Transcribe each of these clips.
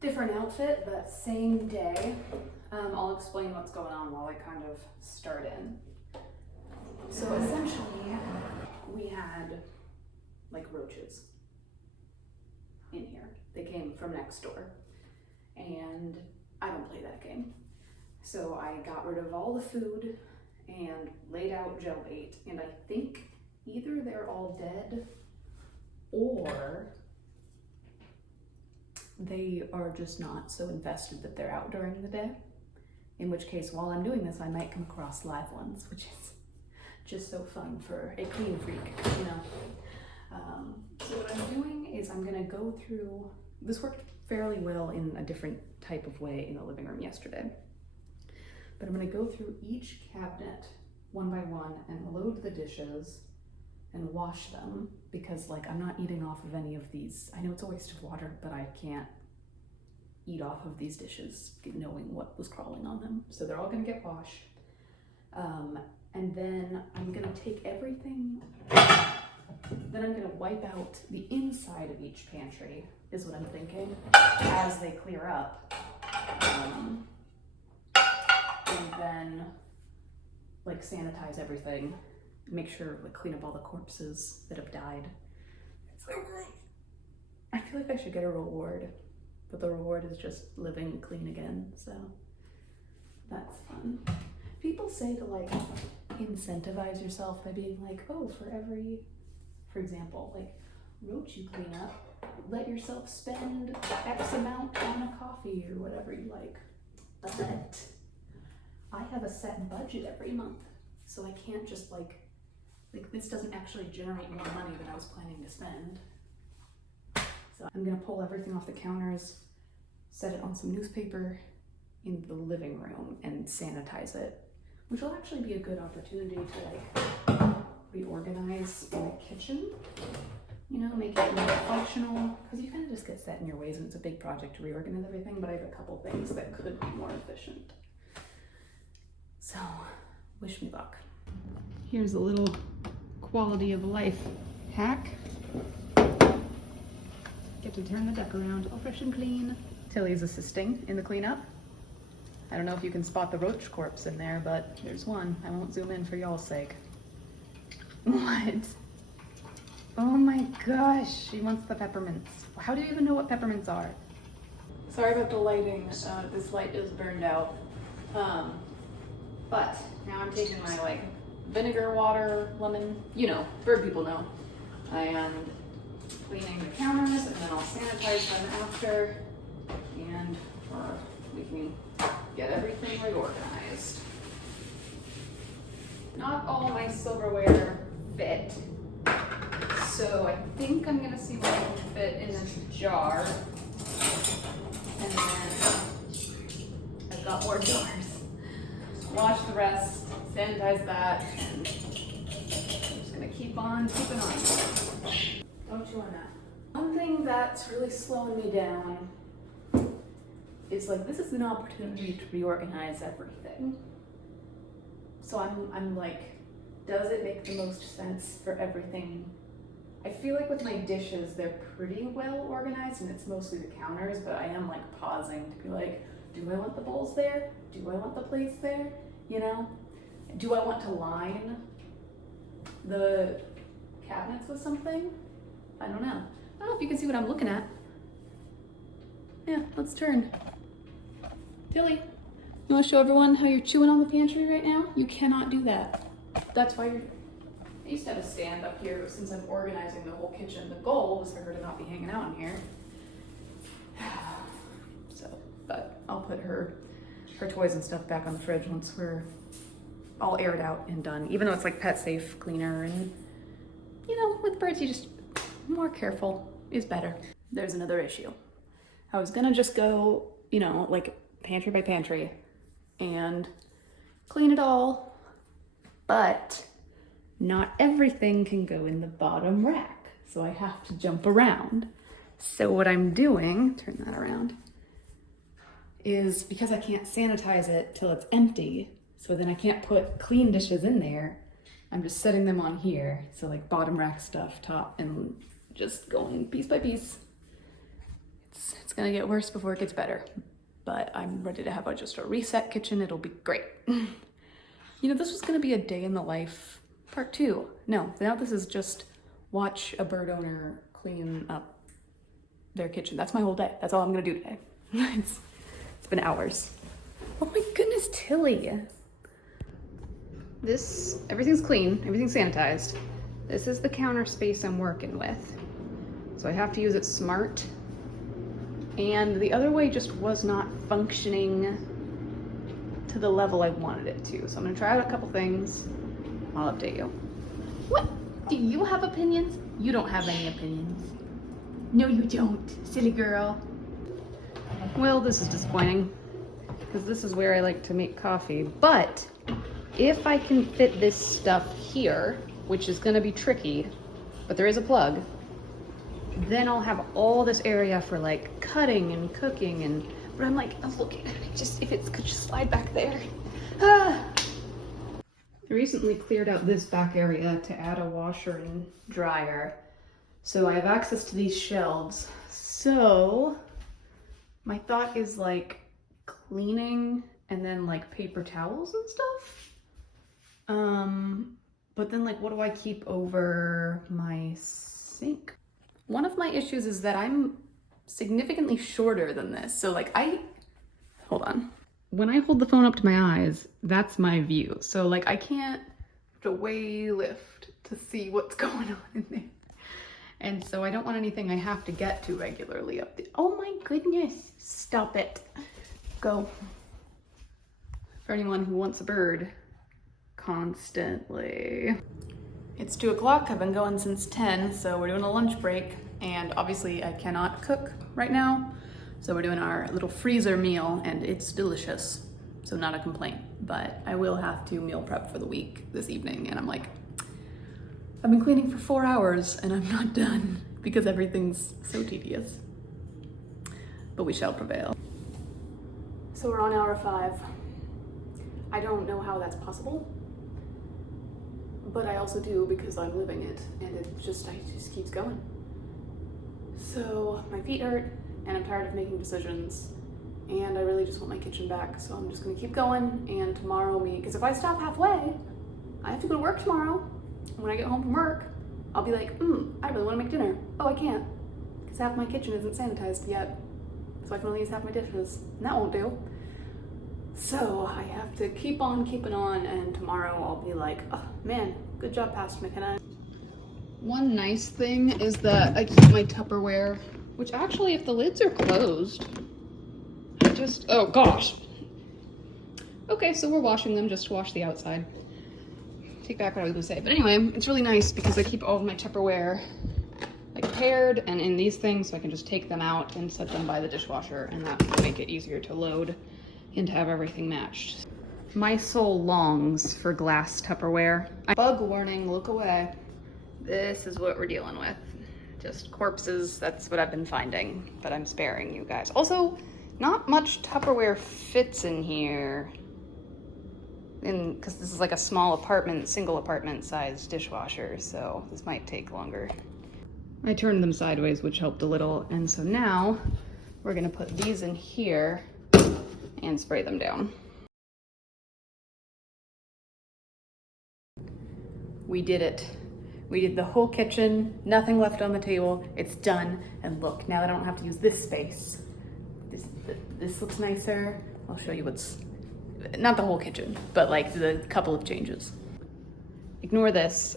Different outfit, but same day. I'll explain what's going on while I kind of start in. So essentially, we had like roaches in here. They came from next door, and I don't play that game. So I got rid of all the food and laid out gel bait, and I think either they're all dead or they are just not so infested that they're out during the day. In which case, while I'm doing this, I might come across live ones, which is just so fun for a clean freak, you know. So what I'm doing is I'm gonna go through, this worked fairly well in a different type of way in the living room yesterday. But I'm gonna go through each cabinet one by one and load the dishes and wash them, because like I'm not eating off of any of these. I know it's a waste of water, but I can't eat off of these dishes knowing what was crawling on them. So they're all gonna get washed. And then I'm gonna take everything, then I'm gonna wipe out the inside of each pantry, is what I'm thinking, as they clear up. And then like sanitize everything, make sure like clean up all the corpses that have died. It's so gross. I feel like I should get a reward, but the reward is just living clean again, so that's fun. People say to like incentivize yourself by being like, oh, for example, like roach you clean up, let yourself spend X amount on a coffee or whatever you like. But I have a set budget every month, so I can't just like this doesn't actually generate more money than I was planning to spend. So I'm gonna pull everything off the counters, set it on some newspaper in the living room and sanitize it, which will actually be a good opportunity to like reorganize in the kitchen, you know, make it more functional, because you kind of just get set in your ways and it's a big project to reorganize everything, but I have a couple things that could be more efficient. So, wish me luck. Here's a little quality of life hack. Get to turn the deck around all fresh and clean. Tilly's assisting in the cleanup. I don't know if you can spot the roach corpse in there, but there's one. I won't zoom in for y'all's sake. What? Oh my gosh, she wants the peppermints. How do you even know what peppermints are? Sorry about the lighting. This light is burned out. But now I'm taking my like vinegar, water, lemon, you know, bird people know. I am cleaning the counters and then I'll sanitize them after, and we can get everything reorganized. Not all my silverware fit, so I think I'm gonna see what I can fit in this jar, and then I've got more jars. Wash the rest, sanitize that, and I'm just gonna keep on keeping on. Don't chew on that. One thing that's really slowing me down is like, this is an opportunity to reorganize everything. So I'm like, does it make the most sense for everything? I feel like with my dishes, they're pretty well organized and it's mostly the counters, but I am like pausing to be like, do I want the bowls there? Do I want the plates there? You know? Do I want to line the cabinets with something? I don't know. I don't know if you can see what I'm looking at. Yeah, let's turn. Tilly, you want to show everyone how you're chewing on the pantry right now? You cannot do that. That's why you're... I used to have a stand up here, but since I'm organizing the whole kitchen, the goal was for her to not be hanging out in here. So, but I'll put her toys and stuff back on the fridge once we're all aired out and done. Even though it's like pet safe cleaner, and you know, with birds, you just more careful is better. There's another issue. I was gonna just go, you know, like pantry by pantry and clean it all, but not everything can go in the bottom rack, so I have to jump around. So what I'm doing, turn that around, is because I can't sanitize it till it's empty, so then I can't put clean dishes in there, I'm just setting them on here. So like bottom rack stuff, top, and just going piece by piece. It's gonna get worse before it gets better, but I'm ready to have just a reset kitchen. It'll be great. You know, this was gonna be a day in the life part 2. No, now this is just watch a bird owner clean up their kitchen. That's my whole day. That's all I'm gonna do today. It's been hours. Oh my goodness, Tilly. Everything's clean, everything's sanitized. This is the counter space I'm working with. So I have to use it smart. And the other way just was not functioning to the level I wanted it to. So I'm gonna try out a couple things. I'll update you. What? Do you have opinions? You don't have any opinions. No, you don't, silly girl. Well, this is disappointing because this is where I like to make coffee. But if I can fit this stuff here, which is gonna be tricky, but there is a plug, then I'll have all this area for like cutting and cooking and, but I'm like, I'm looking at it, just, if it could just slide back there. Ah. I recently cleared out this back area to add a washer and dryer. So I have access to these shelves. So my thought is like cleaning and then like paper towels and stuff. But then like, what do I keep over my sink? One of my issues is that I'm significantly shorter than this. So like hold on. When I hold the phone up to my eyes, that's my view. So like I can't have to way lift to see what's going on in there. And so I don't want anything I have to get to regularly up there. Oh my goodness, stop it. Go. For anyone who wants a bird constantly. It's 2 o'clock, I've been going since 10, so we're doing a lunch break, and obviously I cannot cook right now. So we're doing our little freezer meal, and it's delicious, so not a complaint. But I will have to meal prep for the week this evening, and I'm like, I've been cleaning for 4 hours and I'm not done because everything's so tedious. But we shall prevail. So we're on hour 5. I don't know how that's possible, but I also do because I'm living it, and it just keeps going. So my feet hurt and I'm tired of making decisions, and I really just want my kitchen back. So I'm just gonna keep going, and tomorrow because if I stop halfway, I have to go to work tomorrow. When I get home from work, I'll be like, I really want to make dinner. Oh, I can't, because half my kitchen isn't sanitized yet. So I can only use half my dishes, and that won't do. So I have to keep on keeping on, and tomorrow I'll be like, oh man, good job, Pastor McKenna. One nice thing is that I keep my Tupperware, which actually, if the lids are closed, oh gosh. Okay, so we're washing them just to wash the outside. Take back what I was gonna say. But anyway, it's really nice because I keep all of my Tupperware like paired and in these things, so I can just take them out and set them by the dishwasher, and that will make it easier to load and to have everything matched. My soul longs for glass Tupperware. Bug warning, look away. This is what we're dealing with. Just corpses, that's what I've been finding, but I'm sparing you guys. Also, not much Tupperware fits in here. Because this is like a small apartment, single apartment sized dishwasher, so this might take longer. I turned them sideways, which helped a little, and so now we're gonna put these in here and spray them down. We did it. We did the whole kitchen, nothing left on the table, it's done, and look, now I don't have to use this space. This looks nicer. I'll show you what's, not the whole kitchen, but like the couple of changes. Ignore this.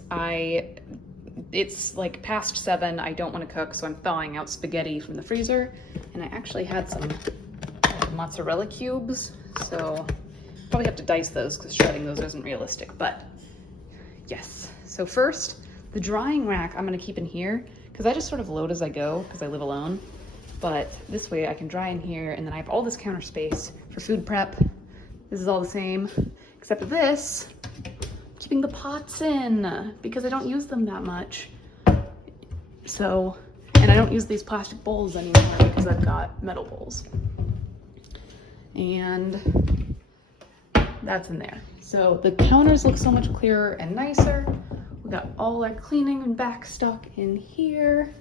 It's like past 7. I don't want to cook, so I'm thawing out spaghetti from the freezer. And I actually had some mozzarella cubes, so probably have to dice those because shredding those isn't realistic, but yes. So first, the drying rack I'm going to keep in here because I just sort of load as I go because I live alone. But this way I can dry in here, and then I have all this counter space for food prep. This is all the same, except this, keeping the pots in because I don't use them that much. So, and I don't use these plastic bowls anymore because I've got metal bowls. And that's in there. So the counters look so much clearer and nicer. We got all our cleaning and back stock in here.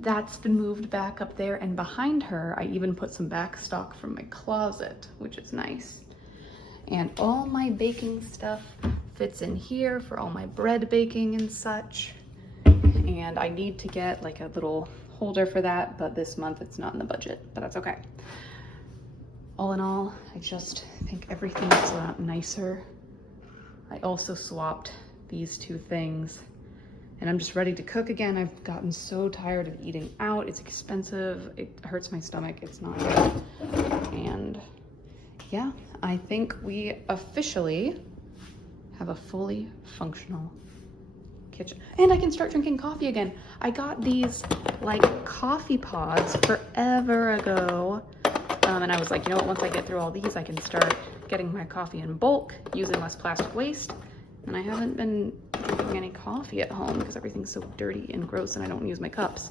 that's been moved back up there, and behind her, I even put some back stock from my closet, which is nice. And all my baking stuff fits in here for all my bread baking and such. And I need to get like a little holder for that, but this month it's not in the budget, but that's okay. All in all, I just think everything is a lot nicer. I also swapped these two things, and I'm just ready to cook again. I've gotten so tired of eating out. It's expensive, it hurts my stomach, it's not good. And yeah, I think we officially have a fully functional kitchen. And I can start drinking coffee again. I got these like coffee pods forever ago. And I was like, you know what, once I get through all these, I can start getting my coffee in bulk, using less plastic waste. And I haven't been drinking any coffee at home because everything's so dirty and gross and I don't use my cups.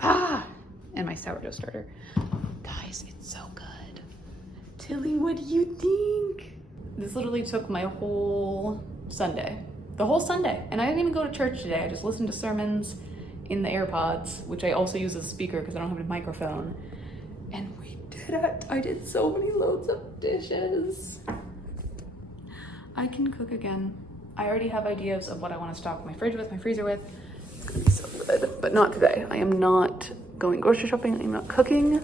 And my sourdough starter. Guys, it's so good. Tilly, what do you think? This literally took my whole Sunday. The whole Sunday. And I didn't even go to church today. I just listened to sermons in the AirPods, which I also use as a speaker because I don't have a microphone. And we did it. I did so many loads of dishes. I can cook again. I already have ideas of what I want to stock my fridge with, my freezer with. It's gonna be so good, but not today. I am not going grocery shopping. I'm not cooking.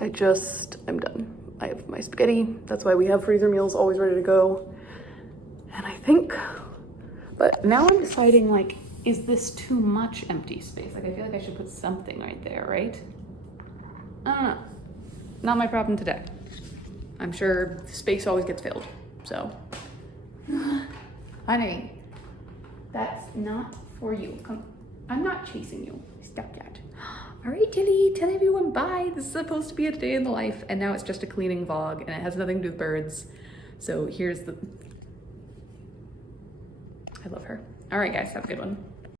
I'm done. I have my spaghetti. That's why we have freezer meals always ready to go. And I think, but now I'm deciding, like, is this too much empty space? Like, I feel like I should put something right there, right? I don't know. Not my problem today. I'm sure space always gets filled, so. Honey, that's not for you. Come, I'm not chasing you. Stop that. All right, Tilly, tell everyone bye. This is supposed to be a day in the life, and now it's just a cleaning vlog, and it has nothing to do with birds. So here's the, I love her. All right, guys, have a good one.